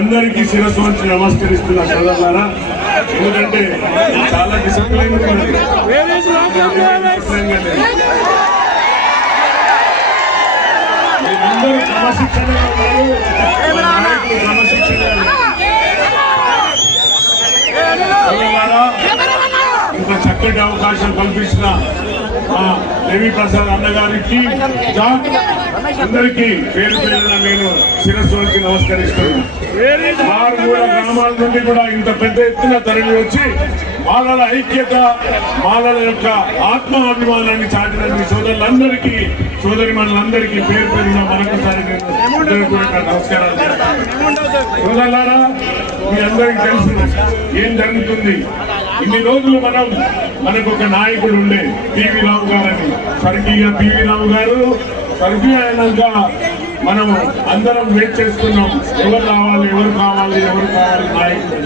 అందరికీ శిరస్సు వంచి నమస్కరిస్తున్నా సోదరులారా. ఎందుకంటే చాలా డిసిప్లైన్ మీరందరూ క్రమశిక్షణగా ఉన్నారు. క్రమశిక్షణ ఇంత చక్కటి అవకాశం కల్పించిన దేవి ప్రసాద్ అన్నగారికి అందరికీ పేరు పేరున నేను శిరస్సు వంచి నమస్కరిస్తున్నాను. మారుమూల గ్రామాల నుండి కూడా ఇంత పెద్ద ఎత్తున తరలి వచ్చి మాలల ఐక్యత, మాలల యొక్క ఆత్మాభిమానాన్ని చాటిన మీ సోదరులందరికీ, సోదరిమణులందరికీ పేరు పేరున మరొకసారి నమస్కారాలు. సోదరులారా, మీ అందరికీ తెలుసు ఏం జరుగుతుంది. ఇన్ని రోజులు మనకు ఒక నాయకుడు ఉండే పివి రావు గారని, స్వర్గీయ పివి రావు గారు స్వర్గీయ అయినాక మనము అందరం వెయిట్ చేస్తున్నాం. ఎవరు రావాలి, ఎవరు కావాలి, ఎవరు కావాలి నాయకుడు.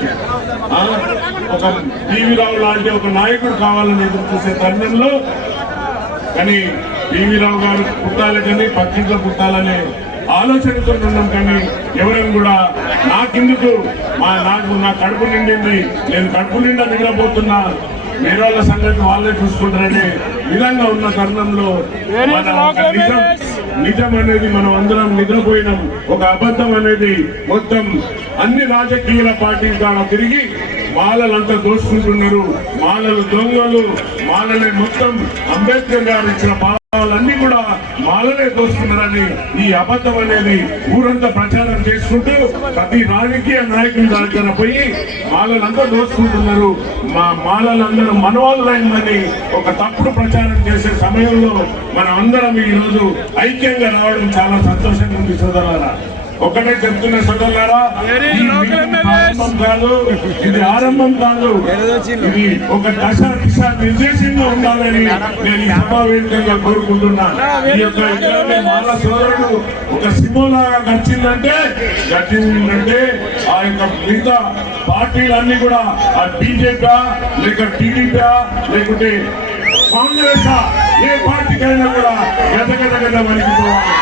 ఒక పివి రావు లాంటి ఒక నాయకుడు కావాలని ఎదురు చూసే తరుణంలో కానీ పివి రావు గారు పుట్టాలి కానీ పక్కింట్లో పుట్టాలనే ఆలోచనతో ఉన్నాం. కానీ ఎవరైనా కూడా నాకెందుకు నా కడుపు నిండింది, నేను కడుపు నిండా నిద్రపోతున్నా, వేరే వాళ్ళ సంగతి వాళ్ళే చూసుకుంటారనే విధంగా ఉన్న తరుణంలో నిజం అనేది మనం అందరం నిద్రపోయినాం. ఒక అబద్ధం అనేది మొత్తం అన్ని రాజకీయ పార్టీలు కాడ తిరిగి మాలలంతా దోచుకుంటున్నారు. మాలలు దొంగలు, మాలలే మొత్తం అంబేద్కర్ గారు ఇచ్చిన పాలన్నీ కూడా మాలలే దోచుకున్నారని ఈ అబద్ధం అనేది ఊరంతా ప్రచారం చేసుకుంటూ ప్రతి రాజకీయ నాయకుల దగ్గర పోయి మాలలంతా దోచుకుంటున్నారు, మా మాలలందరూ మనవాళ్ళైందని ఒక తప్పుడు ప్రచారం చేసే సమయంలో మనం అందరం ఈ రోజు ఐక్యంగా రావడం చాలా సంతోషంగా ఉంది సోదరులారా. ఒక్కటే చెప్తున్న సోదరులారా, ఆరంభం కాదు, ఇది ఆరంభం కాదు, ఇది ఒక దశ దిశ నిర్దేశంగా ఉండాలని నేను ఈ సమావేశంగా కోరుకుంటున్నా. ఈ యొక్క మాల సోదరుడు ఒక సింహంలాగా గడిచిందంటే ఆ యొక్క మిగతా పార్టీలన్నీ కూడా ఆ బీజేపీ లేక టీడీపీ లేకుంటే కాంగ్రెస్ ఏ పార్టీకైనా కూడా గత వణికిపోవాలి.